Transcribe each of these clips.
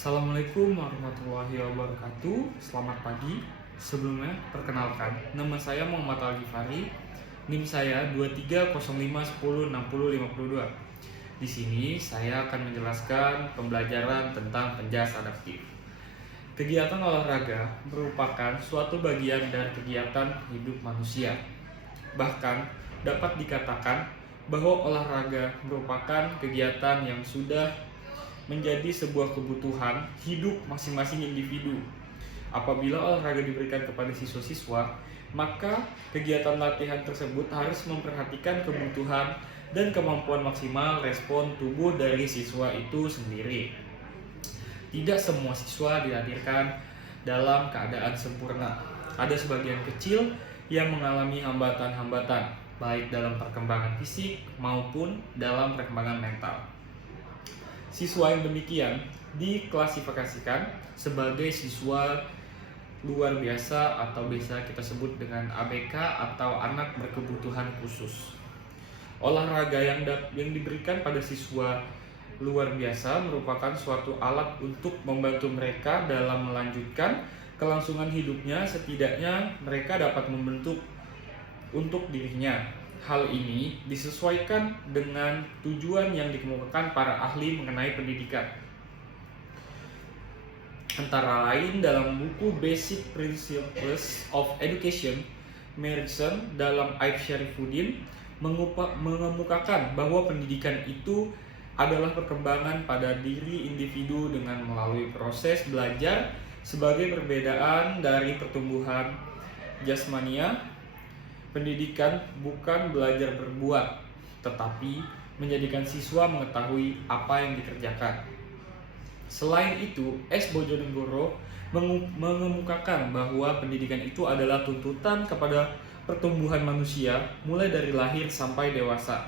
Assalamualaikum warahmatullahi wabarakatuh. Selamat pagi. Sebelumnya, perkenalkan, nama saya Muhammad Al-Ghifari. NIM saya 2305106052. Di sini saya akan menjelaskan pembelajaran tentang penjas adaptif. Kegiatan olahraga merupakan suatu bagian dari kegiatan hidup manusia. Bahkan dapat dikatakan bahwa olahraga merupakan kegiatan yang sudah menjadi sebuah kebutuhan hidup masing-masing individu. Apabila olahraga diberikan kepada siswa-siswa, maka kegiatan latihan tersebut harus memperhatikan kebutuhan dan kemampuan maksimal respon tubuh dari siswa itu sendiri. Tidak semua siswa dihadirkan dalam keadaan sempurna. Ada sebagian kecil yang mengalami hambatan-hambatan, baik dalam perkembangan fisik maupun dalam perkembangan mental. Siswa yang demikian diklasifikasikan sebagai siswa luar biasa atau biasa kita sebut dengan ABK atau anak berkebutuhan khusus. Olahraga yang diberikan pada siswa luar biasa merupakan suatu alat untuk membantu mereka dalam melanjutkan kelangsungan hidupnya. Setidaknya mereka dapat membentuk untuk dirinya. Hal ini disesuaikan dengan tujuan yang dikemukakan para ahli mengenai pendidikan. Antara lain dalam buku Basic Principles of Education, Merson dalam Aib Syarifuddin mengemukakan bahwa pendidikan itu adalah perkembangan pada diri individu dengan melalui proses belajar sebagai perbedaan dari pertumbuhan jasmania. Pendidikan bukan belajar berbuat, tetapi menjadikan siswa mengetahui apa yang dikerjakan. Selain itu, S. Bojonegoro mengemukakan bahwa pendidikan itu adalah tuntutan kepada pertumbuhan manusia mulai dari lahir sampai dewasa.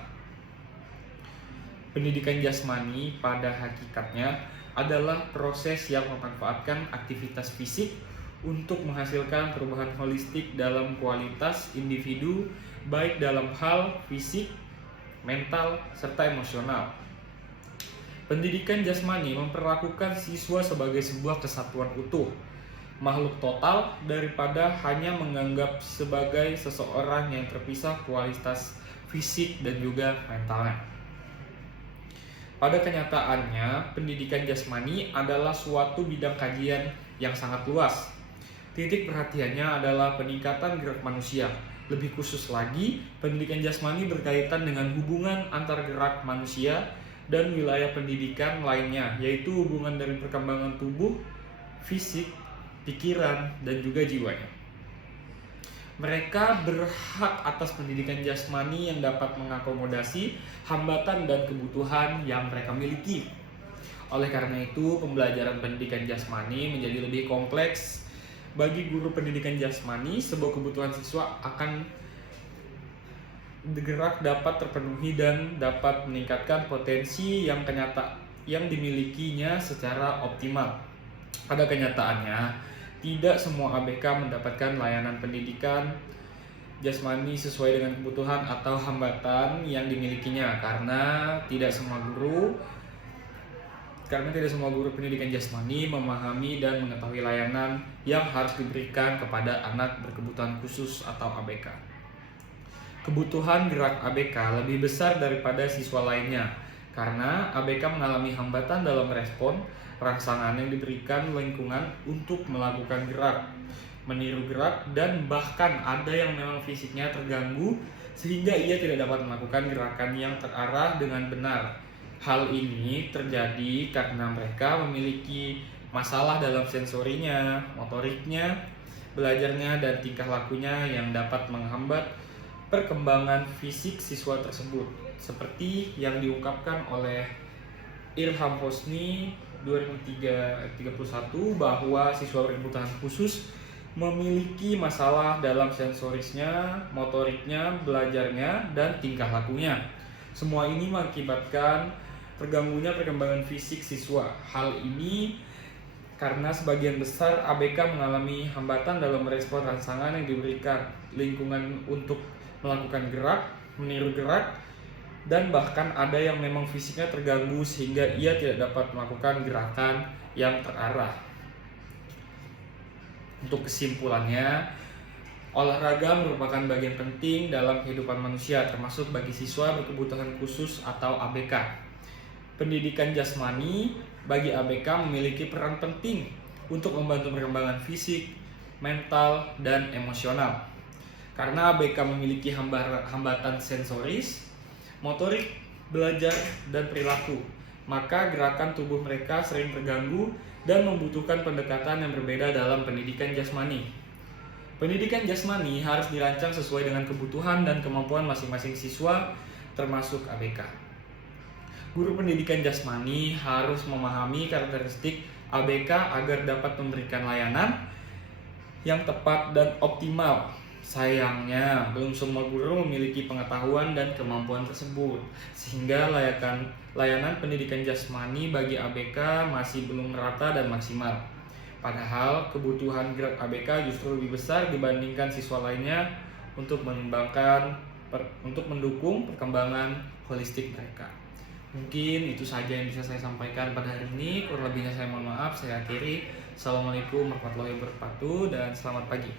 Pendidikan jasmani pada hakikatnya adalah proses yang memanfaatkan aktivitas fisik untuk menghasilkan perubahan holistik dalam kualitas individu, baik dalam hal fisik, mental, serta emosional. Pendidikan jasmani memperlakukan siswa sebagai sebuah kesatuan utuh, makhluk total daripada hanya menganggap sebagai seseorang yang terpisah kualitas fisik dan juga mentalnya. Pada kenyataannya, pendidikan jasmani adalah suatu bidang kajian yang sangat luas. Titik perhatiannya adalah peningkatan gerak manusia. Lebih khusus lagi, pendidikan jasmani berkaitan dengan hubungan antar gerak manusia dan wilayah pendidikan lainnya, yaitu hubungan dari perkembangan tubuh, fisik, pikiran, dan juga jiwanya. Mereka berhak atas pendidikan jasmani yang dapat mengakomodasi hambatan dan kebutuhan yang mereka miliki. Oleh karena itu, pembelajaran pendidikan jasmani menjadi lebih kompleks. Bagi guru pendidikan jasmani, sebuah kebutuhan siswa akan gerak dapat terpenuhi dan dapat meningkatkan potensi yang dimilikinya secara optimal. Pada kenyataannya, tidak semua ABK mendapatkan layanan pendidikan jasmani sesuai dengan kebutuhan atau hambatan yang dimilikinya karena tidak semua guru pendidikan jasmani memahami dan mengetahui layanan yang harus diberikan kepada anak berkebutuhan khusus atau ABK. Kebutuhan gerak ABK lebih besar daripada siswa lainnya karena ABK mengalami hambatan dalam respon rangsangan yang diberikan lingkungan untuk melakukan gerak, meniru gerak, dan bahkan ada yang memang fisiknya terganggu sehingga ia tidak dapat melakukan gerakan yang terarah dengan benar. Hal ini terjadi karena mereka memiliki masalah dalam sensorinya, motoriknya, belajarnya, dan tingkah lakunya yang dapat menghambat perkembangan fisik siswa tersebut. Seperti yang diungkapkan oleh Ilham Hosni 2031 bahwa siswa berkebutuhan khusus memiliki masalah dalam sensorisnya, motoriknya, belajarnya, dan tingkah lakunya. Semua ini mengakibatkan terganggunya perkembangan fisik siswa. Hal ini karena sebagian besar ABK mengalami hambatan dalam merespon rangsangan yang diberikan lingkungan untuk melakukan gerak, meniru gerak, dan bahkan ada yang memang fisiknya terganggu sehingga ia tidak dapat melakukan gerakan yang terarah. Untuk kesimpulannya, olahraga merupakan bagian penting dalam kehidupan manusia, termasuk bagi siswa berkebutuhan khusus atau ABK. Pendidikan jasmani bagi ABK memiliki peran penting untuk membantu perkembangan fisik, mental, dan emosional. Karena ABK memiliki hambatan sensoris, motorik, belajar, dan perilaku, maka gerakan tubuh mereka sering terganggu dan membutuhkan pendekatan yang berbeda dalam pendidikan jasmani. Pendidikan jasmani harus dirancang sesuai dengan kebutuhan dan kemampuan masing-masing siswa, termasuk ABK. Guru pendidikan jasmani harus memahami karakteristik ABK agar dapat memberikan layanan yang tepat dan optimal. Sayangnya, belum semua guru memiliki pengetahuan dan kemampuan tersebut, sehingga layanan pendidikan jasmani bagi ABK masih belum merata dan maksimal. Padahal kebutuhan gerak ABK justru lebih besar dibandingkan siswa lainnya untuk mendukung perkembangan holistik mereka. Mungkin itu saja yang bisa saya sampaikan pada hari ini. Kurang lebihnya saya mohon maaf. Saya akhiri. Assalamualaikum warahmatullahi wabarakatuh dan selamat pagi.